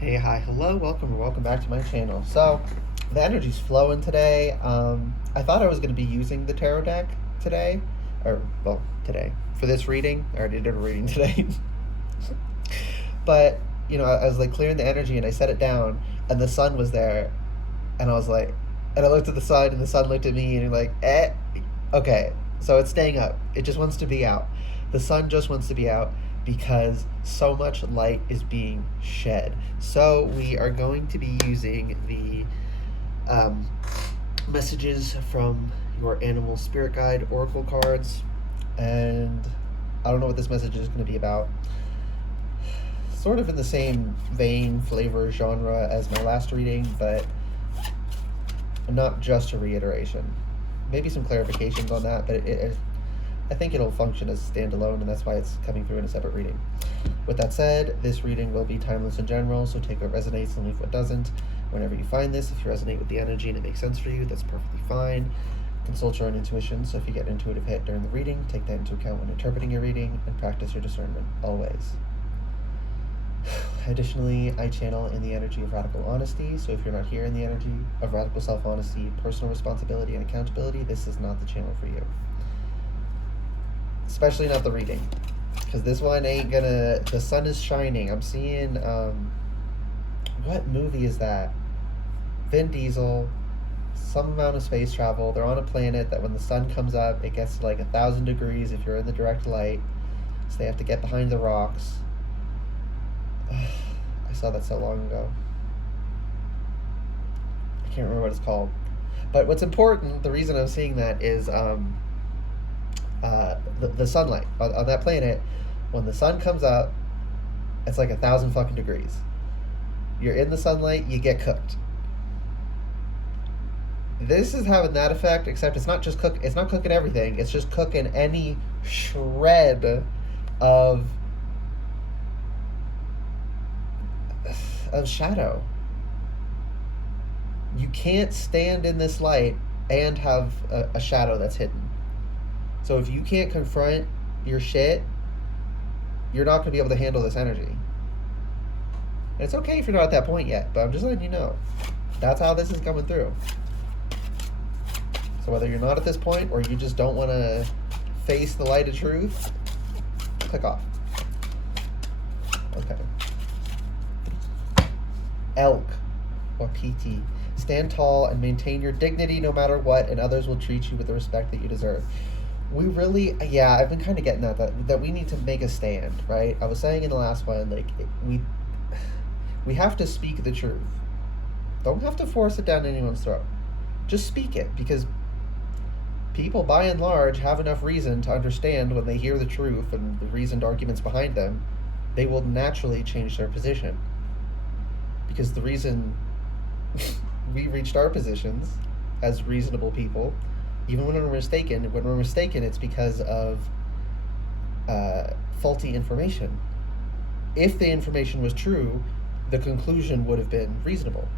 Hey, hi, hello, welcome, or welcome back to my channel. So, the energy's flowing today. I thought I was going to be using the tarot deck today, today, for this reading. I already did a reading today. But, I was like clearing the energy and I set it down, and the sun was there, and I was like, and I looked at the sun, and the sun looked at me, and you're like, okay, so it's staying up. It just wants to be out. The sun just wants to be out because so much light is being shed. So we are going to be using the messages from your animal spirit guide oracle cards, and I don't know what this message is going to be about. Sort of in the same vein, flavor, genre as my last reading, but not just a reiteration. Maybe some clarifications on that, but I think it'll function as standalone, and that's why it's coming through in a separate reading. With that said, this reading will be timeless in general, so take what resonates and leave what doesn't. Whenever you find this, if you resonate with the energy and it makes sense for you, that's perfectly fine. Consult your own intuition, so if you get an intuitive hit during the reading, take that into account when interpreting your reading, and practice your discernment always. Additionally, I channel in the energy of radical honesty, so if you're not here in the energy of radical self-honesty, personal responsibility, and accountability, this is not the channel for you. Especially not the reading, because this one ain't gonna... The sun is shining. I'm seeing, what movie is that? Vin Diesel, some amount of space travel. They're on a planet that when the sun comes up, it gets to like 1,000 degrees if you're in the direct light, so they have to get behind the rocks. I saw that so long ago. I can't remember what it's called. But what's important, the reason I'm seeing that is the sunlight on that planet. When the sun comes up, it's like 1,000 fucking degrees. You're in the sunlight, you get cooked. This is having that effect, except it's not just it's not cooking everything. It's just cooking any shred of shadow. You can't stand in this light and have a shadow that's hidden. So if you can't confront your shit, you're not going to be able to handle this energy. And it's okay if you're not at that point yet, but I'm just letting you know. That's how this is coming through. So whether you're not at this point or you just don't want to face the light of truth, click off. Okay. Elk, or PT. Stand tall and maintain your dignity no matter what, and others will treat you with the respect that you deserve. We really, I've been kind of getting that we need to make a stand, right? I was saying in the last one, like, we have to speak the truth. Don't have to force it down anyone's throat. Just speak it, because people, by and large, have enough reason to understand when they hear the truth and the reasoned arguments behind them, they will naturally change their position. Because the reason we reached our positions as reasonable people, even when we're mistaken, it's because of faulty information. If the information was true, the conclusion would have been reasonable.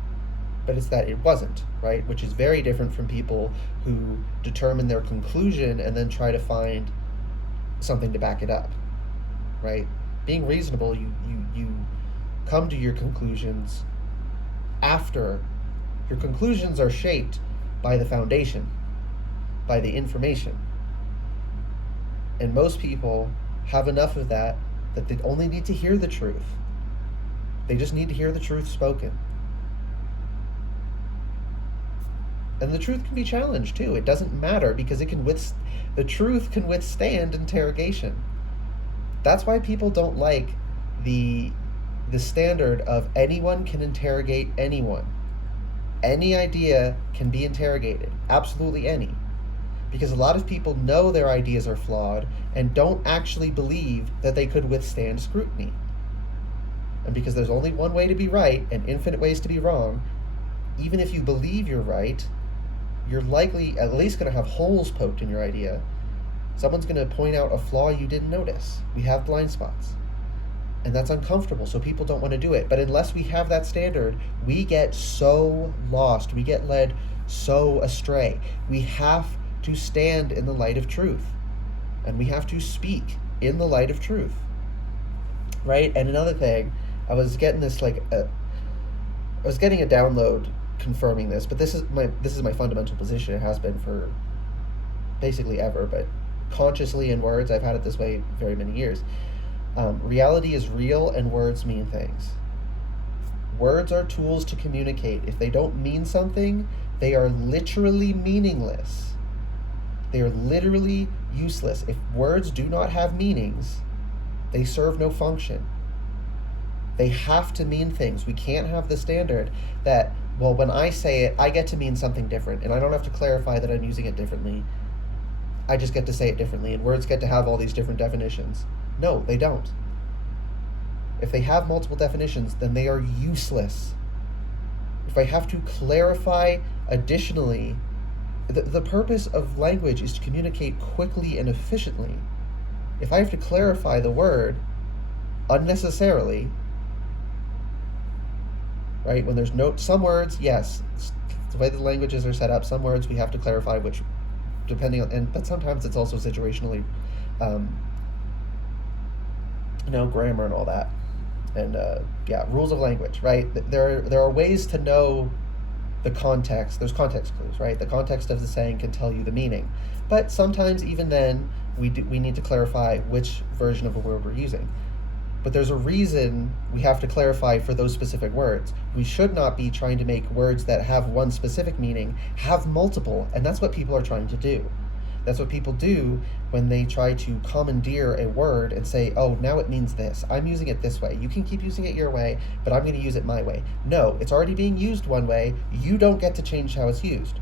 But it's that it wasn't, right? Which is very different from people who determine their conclusion and then try to find something to back it up, right? Being reasonable, you come to your conclusions after your conclusions are shaped by the foundation, by the information. And most people have enough of that they only need to hear the truth. They just need to hear the truth spoken. And the truth can be challenged too. It doesn't matter, because the truth can withstand interrogation. That's why people don't like the standard of anyone can interrogate anyone. Any idea can be interrogated, absolutely any. Because a lot of people know their ideas are flawed and don't actually believe that they could withstand scrutiny. And because there's only one way to be right and infinite ways to be wrong, even if you believe you're right, you're likely at least going to have holes poked in your idea. Someone's going to point out a flaw you didn't notice. We have blind spots. And that's uncomfortable, so people don't want to do it. But unless we have that standard, we get so lost. We get led so astray. We have to stand in the light of truth. And we have to speak in the light of truth. Right? And another thing, I was getting this, like, I was getting a download confirming this, but this is my fundamental position. It has been for basically ever, but consciously in words, I've had it this way very many years. Reality is real, and words mean things. Words are tools to communicate. If they don't mean something, they are literally meaningless. They are literally useless. If words do not have meanings, they serve no function. They have to mean things. We can't have the standard that, well, when I say it, I get to mean something different, and I don't have to clarify that I'm using it differently. I just get to say it differently, and words get to have all these different definitions. No, they don't. If they have multiple definitions, then they are useless. If I have to clarify additionally, the purpose of language is to communicate quickly and efficiently. If I have to clarify the word unnecessarily, right, when there's some words, yes, the way the languages are set up, some words we have to clarify which, depending on, but sometimes it's also situationally, grammar and all that, and rules of language, right? There are ways to know the context. There's context clues, right? The context of the saying can tell you the meaning, but sometimes even then we need to clarify which version of a word we're using. But there's a reason we have to clarify for those specific words. We should not be trying to make words that have one specific meaning have multiple, and that's what people are trying to do. That's what people do when they try to commandeer a word and say, oh, now it means this. I'm using it this way. You can keep using it your way, but I'm going to use it my way. No, it's already being used one way. You don't get to change how it's used.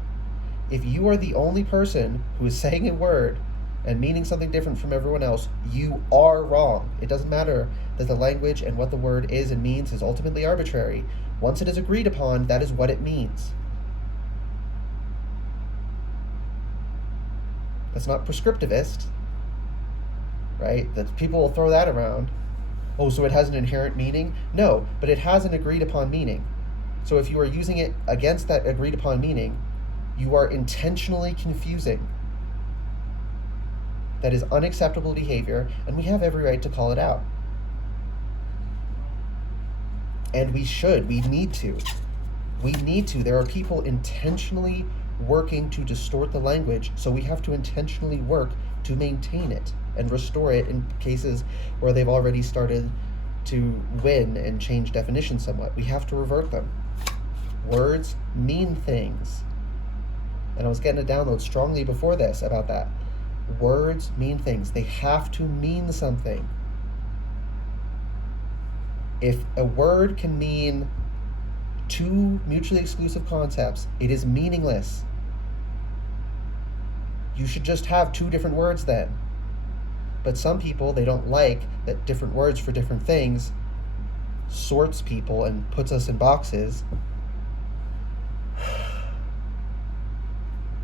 If you are the only person who is saying a word and meaning something different from everyone else, you are wrong. It doesn't matter that the language and what the word is and means is ultimately arbitrary. Once it is agreed upon, that is what it means. That's not prescriptivist, right? That people will throw that around. Oh, so it has an inherent meaning? No, but it has an agreed upon meaning. So if you are using it against that agreed upon meaning, you are intentionally confusing. That is unacceptable behavior, and we have every right to call it out. And we need to. There are people intentionally working to distort the language, so we have to intentionally work to maintain it and restore it in cases where they've already started to win and change definitions somewhat. We have to revert them. Words mean things. And I was getting a download strongly before this about that. Words mean things. They have to mean something. If a word can mean two mutually exclusive concepts, it is meaningless. You should just have two different words then. But some people, they don't like that different words for different things sorts people and puts us in boxes.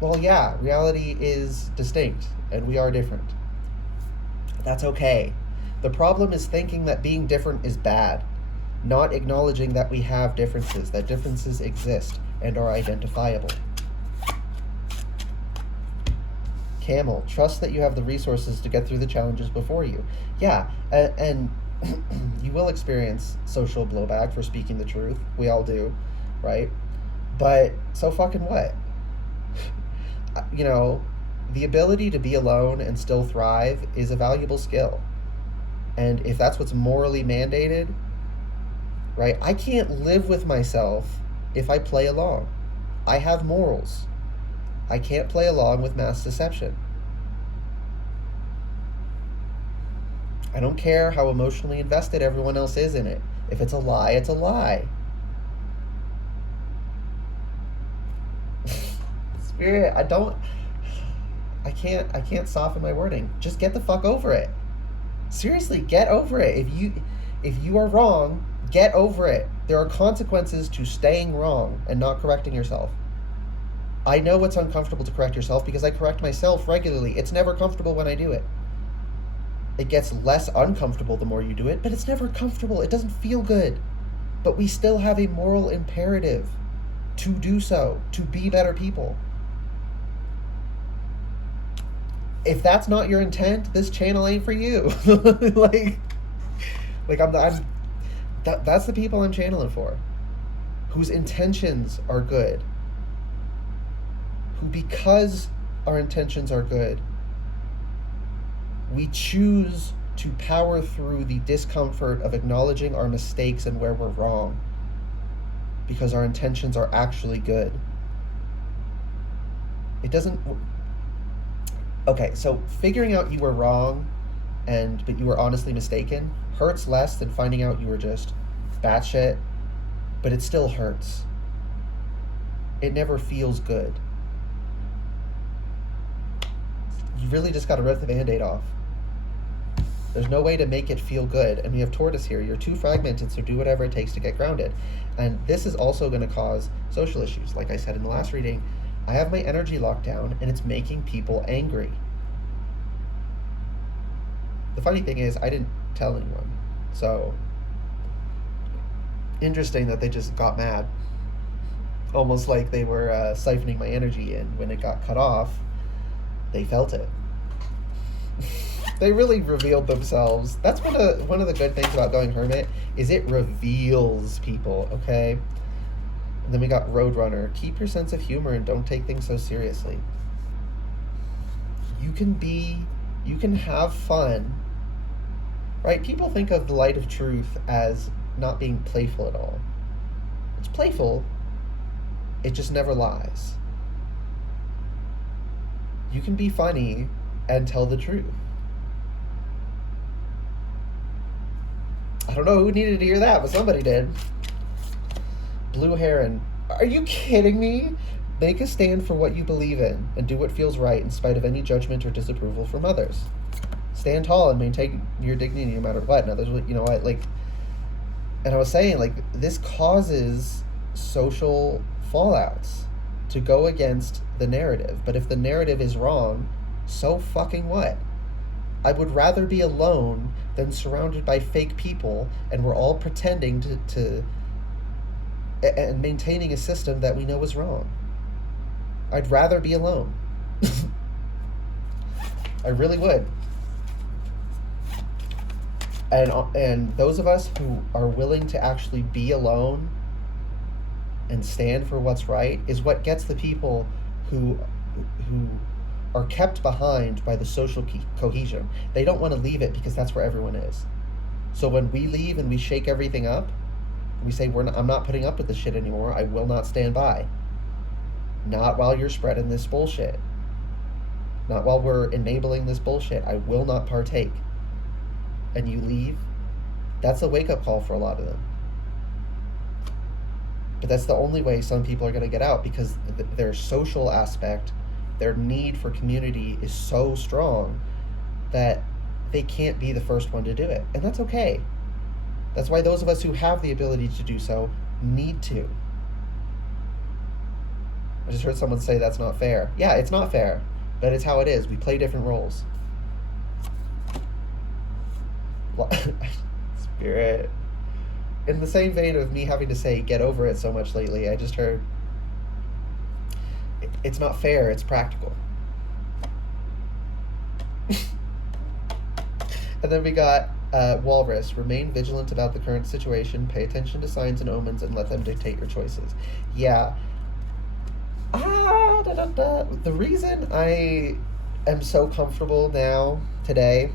Well, yeah, reality is distinct, and we are different. That's okay. The problem is thinking that being different is bad, not acknowledging that we have differences, that differences exist and are identifiable. Camel, trust that you have the resources to get through the challenges before you. Yeah, and you will experience social blowback for speaking the truth. We all do, right? But so fucking what? The ability to be alone and still thrive is a valuable skill. And if that's what's morally mandated, right? I can't live with myself if I play along. I have morals. I can't play along with mass deception. I don't care how emotionally invested everyone else is in it. If it's a lie, it's a lie. Spirit, I can't soften my wording. Just get the fuck over it. Seriously, get over it. If you are wrong, get over it. There are consequences to staying wrong and not correcting yourself. I know it's uncomfortable to correct yourself because I correct myself regularly. It's never comfortable when I do it. It gets less uncomfortable the more you do it, but it's never comfortable. It doesn't feel good. But we still have a moral imperative to do so, to be better people. If that's not your intent, this channel ain't for you. That's the people I'm channeling for. whose intentions are good, who, because our intentions are good, we choose to power through the discomfort of acknowledging our mistakes and where we're wrong because our intentions are actually good. It doesn't... Okay, so figuring out you were wrong but you were honestly mistaken hurts less than finding out you were just batshit, but it still hurts. It never feels good. You really just gotta rip the Band-Aid off. There's no way to make it feel good, and we have tortoise here. You're too fragmented, so do whatever it takes to get grounded. And this is also going to cause social issues. Like I said in the last reading, I have my energy locked down, and it's making people angry. The funny thing is, I didn't tell anyone. So, interesting that they just got mad. Almost like they were siphoning my energy in. When it got cut off, they felt it. They really revealed themselves. That's one of the good things about going hermit, is it reveals people, okay? And then we got Roadrunner. Keep your sense of humor and don't take things so seriously. You can have fun, right? People think of the light of truth as not being playful at all. It's playful, it just never lies. You can be funny and tell the truth. I don't know who needed to hear that, but somebody did. Blue Heron. Are you kidding me? Make a stand for what you believe in and do what feels right in spite of any judgment or disapproval from others. Stand tall and maintain your dignity no matter what. Now, there's, you know, and I was saying, like, this causes social fallouts to go against the narrative. But if the narrative is wrong, so fucking what? I would rather be alone than surrounded by fake people and we're all pretending to and maintaining a system that we know is wrong. I'd rather be alone. I really would. And those of us who are willing to actually be alone and stand for what's right is what gets the people who are kept behind by the social cohesion. They don't want to leave it because that's where everyone is. So when we leave and we shake everything up, we say, I'm not putting up with this shit anymore. I will not stand by. Not while you're spreading this bullshit. Not while we're enabling this bullshit. I will not partake. And you leave, that's a wake-up call for a lot of them. But that's the only way some people are going to get out, because their social aspect, their need for community is so strong that they can't be the first one to do it. And that's okay. That's why those of us who have the ability to do so need to. I just heard someone say that's not fair. Yeah, it's not fair, but it's how it is. We play different roles. Spirit. In the same vein of me having to say get over it so much lately, I just heard it's not fair, it's practical. And then we got Walrus. Remain vigilant about the current situation. Pay attention to signs and omens and let them dictate your choices. Yeah. The reason I am so comfortable now, today,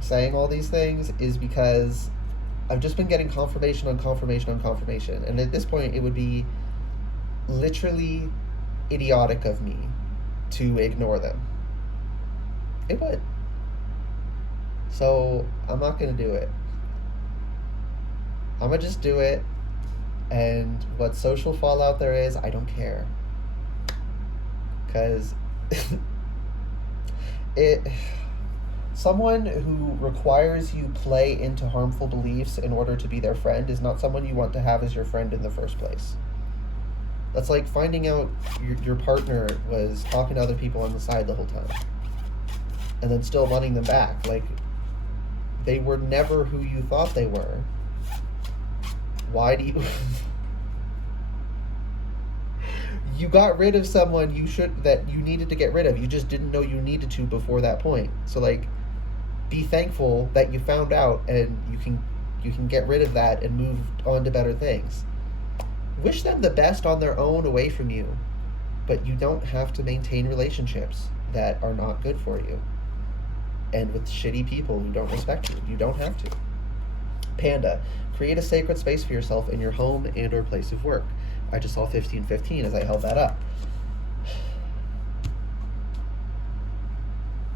saying all these things is because I've just been getting confirmation on confirmation on confirmation. And at this point, it would be literally idiotic of me to ignore them. It would. So I'm not going to do it. I'm going to just do it. And what social fallout there is, I don't care. Because someone who requires you play into harmful beliefs in order to be their friend is not someone you want to have as your friend in the first place. That's like finding out your partner was talking to other people on the side the whole time and then still wanting them back. Like, they were never who you thought they were. Why do you... You got rid of someone that you needed to get rid of. You just didn't know you needed to before that point. So, like, be thankful that you found out and you can get rid of that and move on to better things. Wish them the best on their own away from you, but you don't have to maintain relationships that are not good for you and with shitty people who don't respect you. You don't have to. Panda, create a sacred space for yourself in your home and or place of work. I just saw 1515 as I held that up.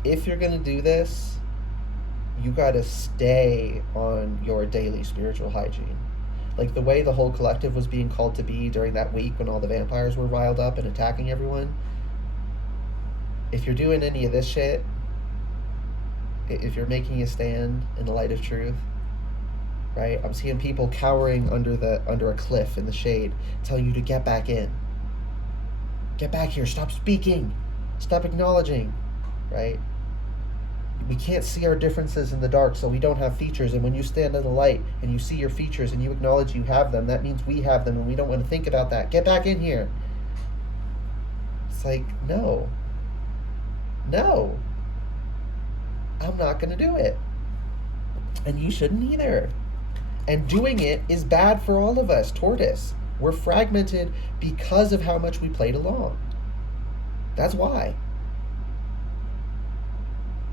If you're going to do this, you got to stay on your daily spiritual hygiene. Like the way the whole collective was being called to be during that week when all the vampires were riled up and attacking everyone. If you're doing any of this shit, if you're making a stand in the light of truth, right? I'm seeing people cowering under a cliff in the shade, telling you to get back in. Get back here. Stop speaking. Stop acknowledging, right? We can't see our differences in the dark, so we don't have features. And when you stand in the light and you see your features and you acknowledge you have them, that means we have them, and we don't want to think about that. Get back in here. It's like, no. I'm not going to do it. And you shouldn't either. And doing it is bad for all of us. Tortoise. We're fragmented because of how much we played along. That's why.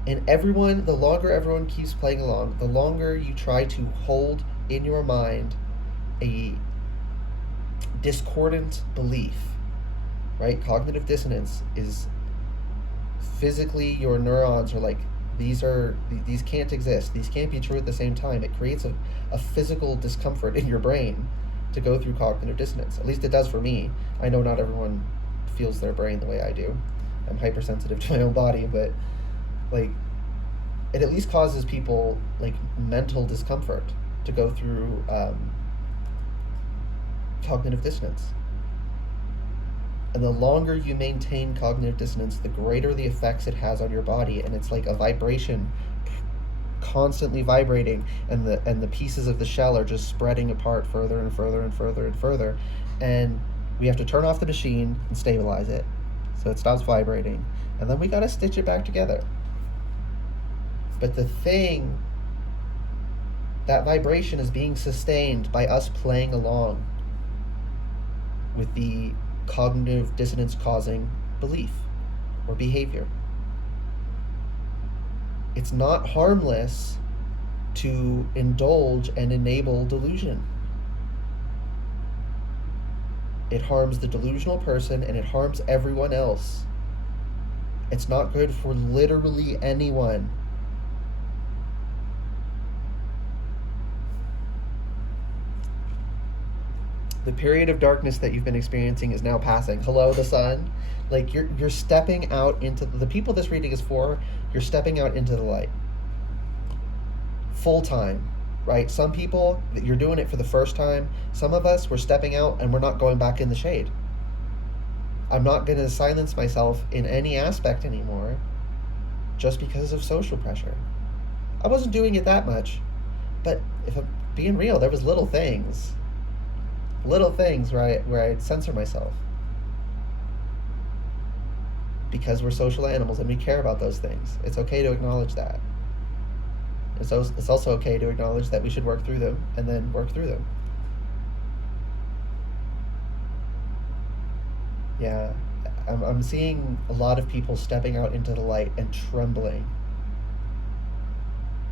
And the longer everyone keeps playing along, the longer you try to hold in your mind a discordant belief, right? Cognitive dissonance is physically your neurons are like, these can't exist. These can't be true at the same time. It creates a physical discomfort in your brain to go through cognitive dissonance. At least it does for me. I know not everyone feels their brain the way I do. I'm hypersensitive to my own body, but like, it at least causes people like mental discomfort to go through cognitive dissonance. And the longer you maintain cognitive dissonance, the greater the effects it has on your body. And it's like a vibration constantly vibrating, and the pieces of the shell are just spreading apart further and further and further and further. And we have to turn off the machine and stabilize it so it stops vibrating. And then we got to stitch it back together. But that vibration is being sustained by us playing along with the cognitive dissonance causing belief or behavior. It's not harmless to indulge and enable delusion. It harms the delusional person and it harms everyone else. It's not good for literally anyone. The period of darkness that you've been experiencing is now passing. Hello, the sun. Like you're stepping out into the people this reading is for. You're stepping out into the light. Full time, right? Some people, you're doing it for the first time. Some of us, we're stepping out and we're not going back in the shade. I'm not going to silence myself in any aspect anymore just because of social pressure. I wasn't doing it that much, but if I'm being real, there was little things where I'd censor myself, because we're social animals and we care about those things. It's okay to acknowledge that. It's also okay to acknowledge that we should work through them and then work through them. Yeah, I'm seeing a lot of people stepping out into the light and trembling,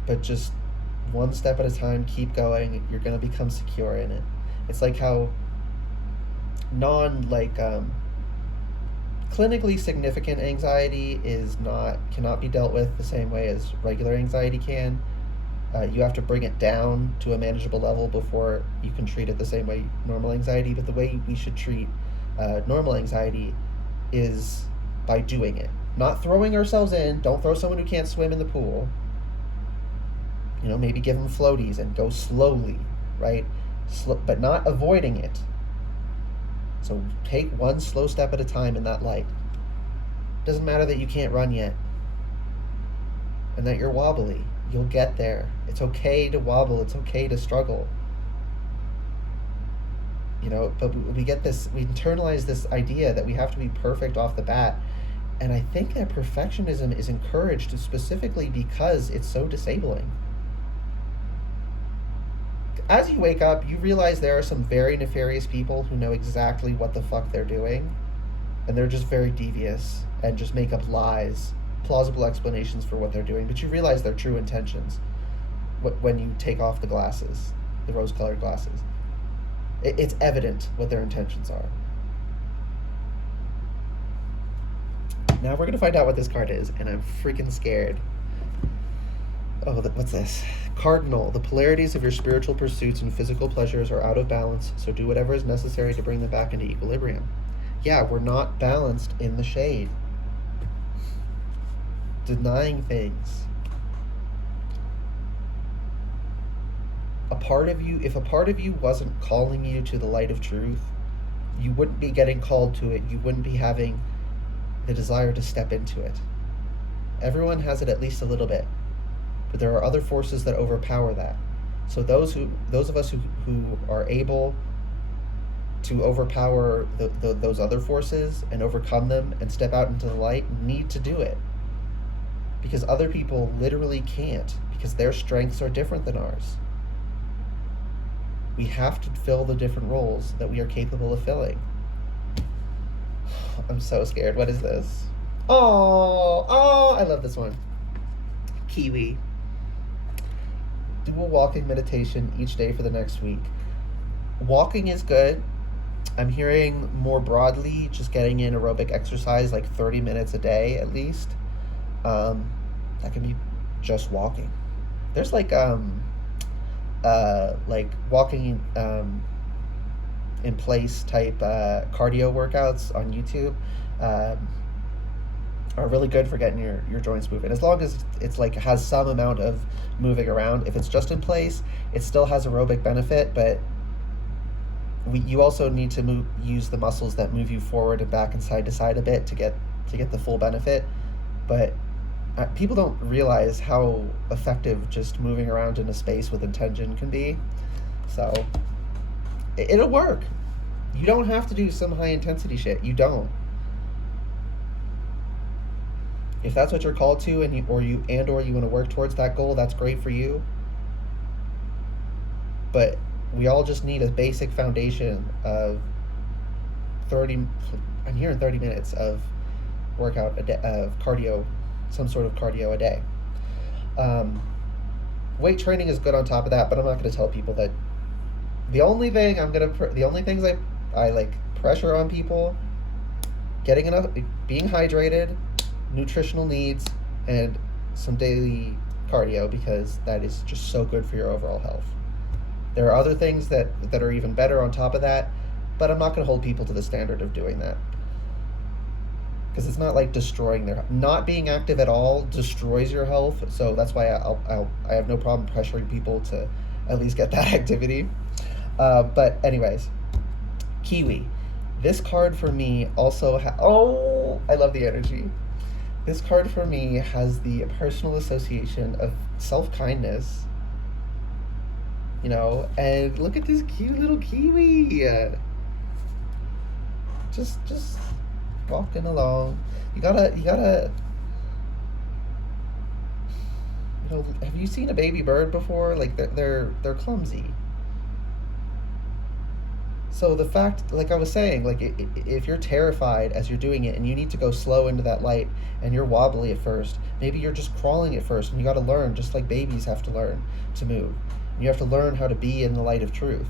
but just one step at a time, keep going. You're going to become secure in it. It's like how clinically significant anxiety cannot be dealt with the same way as regular anxiety can. You have to bring it down to a manageable level before you can treat it the same way normal anxiety. But the way we should treat normal anxiety is by doing it, not throwing ourselves in. Don't throw someone who can't swim in the pool. Maybe give them floaties and go slowly, right? But not avoiding it. So take one slow step at a time in that light. Doesn't matter that you can't run yet and that you're wobbly. You'll get there. It's okay to wobble. It's okay to struggle. But we internalize this idea that we have to be perfect off the bat. And I think that perfectionism is encouraged specifically because it's so disabling. as you wake up, you realize there are some very nefarious people who know exactly what the fuck they're doing, and they're just very devious and just make up lies, plausible explanations for what they're doing. But you realize their true intentions when you take off the glasses, the rose-colored glasses. It's evident what their intentions are. Now we're gonna find out what this card is, and I'm freaking scared. Oh, what's this? Cardinal. The polarities of your spiritual pursuits and physical pleasures are out of balance, so do whatever is necessary to bring them back into equilibrium. Yeah, we're not balanced in the shade. Denying things. If a part of you wasn't calling you to the light of truth, you wouldn't be getting called to it. You wouldn't be having the desire to step into it. Everyone has it at least a little bit, but there are other forces that overpower that. So those of us who are able to overpower those other forces and overcome them and step out into the light need to do it, because other people literally can't, because their strengths are different than ours. We have to fill the different roles that we are capable of filling. I'm so scared. What is this? Oh, I love this one. Kiwi. Do a walking meditation each day for the next week. Walking is good. I'm hearing more broadly just getting in aerobic exercise, like 30 minutes a day at least. That can be just walking. There's like walking in place type cardio workouts on YouTube are really good for getting your joints moving, as long as it's like has some amount of moving around. If it's just in place, it still has aerobic benefit, but you also need to use the muscles that move you forward and back and side to side a bit to get the full benefit. But people don't realize how effective just moving around in a space with intention can be. So it'll work. You don't have to do some high intensity shit. You don't. If that's what you're called to, and you want to work towards that goal, that's great for you. But we all just need a basic foundation of 30 minutes of workout a day, of cardio, some sort of cardio a day. Weight training is good on top of that, but I'm not going to tell people that. The only things I like pressure on people: getting enough, being hydrated, nutritional needs, and some daily cardio, because that is just so good for your overall health. There are other things that are even better on top of that, but I'm not going to hold people to the standard of doing that, because it's not like destroying not being active at all destroys your health. So that's why I have no problem pressuring people to at least get that activity. But anyways, Kiwi. This card for me also I love the energy. This card for me has the personal association of self-kindness. And look at this cute little kiwi. Just walking along. You gotta have you seen a baby bird before? Like they're clumsy. So the fact, like I was saying, like if you're terrified as you're doing it and you need to go slow into that light and you're wobbly at first, maybe you're just crawling at first, and you got to learn, just like babies have to learn to move. And you have to learn how to be in the light of truth.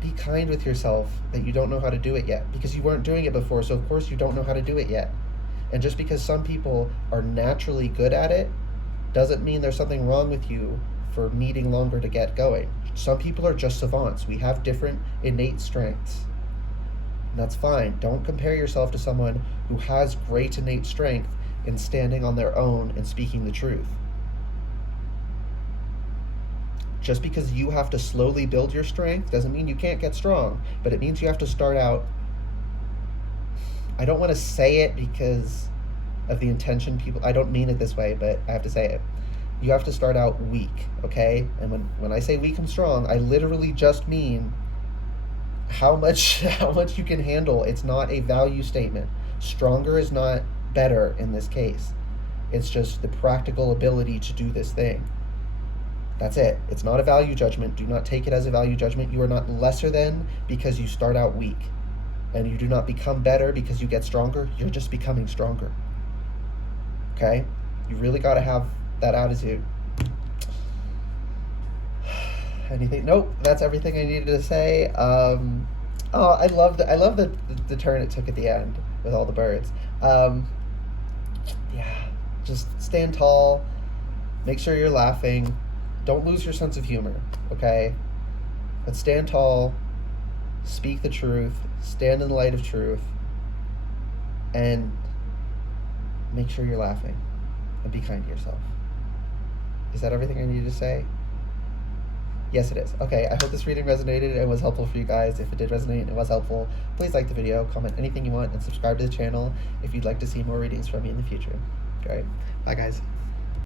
Be kind with yourself that you don't know how to do it yet, because you weren't doing it before, so of course you don't know how to do it yet. And just because some people are naturally good at it doesn't mean there's something wrong with you for needing longer to get going. Some people are just savants. We have different innate strengths. And that's fine. Don't compare yourself to someone who has great innate strength in standing on their own and speaking the truth. Just because you have to slowly build your strength doesn't mean you can't get strong, but it means you have to start out. I don't want to say it because of the intention people, I don't mean it this way, but I have to say it. You have to start out weak, okay? And when I say weak and strong, I literally just mean how much you can handle. It's not a value statement. Stronger is not better in this case. It's just the practical ability to do this thing. That's it. It's not a value judgment. Do not take it as a value judgment. You are not lesser than because you start out weak. And you do not become better because you get stronger. You're just becoming stronger. Okay? You really got to have that attitude. Anything? Nope. That's everything I needed to say. I love the turn it took at the end with all the birds. Yeah, just stand tall. Make sure you're laughing. Don't lose your sense of humor, okay? But stand tall. Speak the truth. Stand in the light of truth. And make sure you're laughing. And be kind to yourself. Is that everything I needed to say? Yes, it is. Okay, I hope this reading resonated and was helpful for you guys. If it did resonate and it was helpful, please like the video, comment anything you want, and subscribe to the channel if you'd like to see more readings from me in the future. All right, bye guys.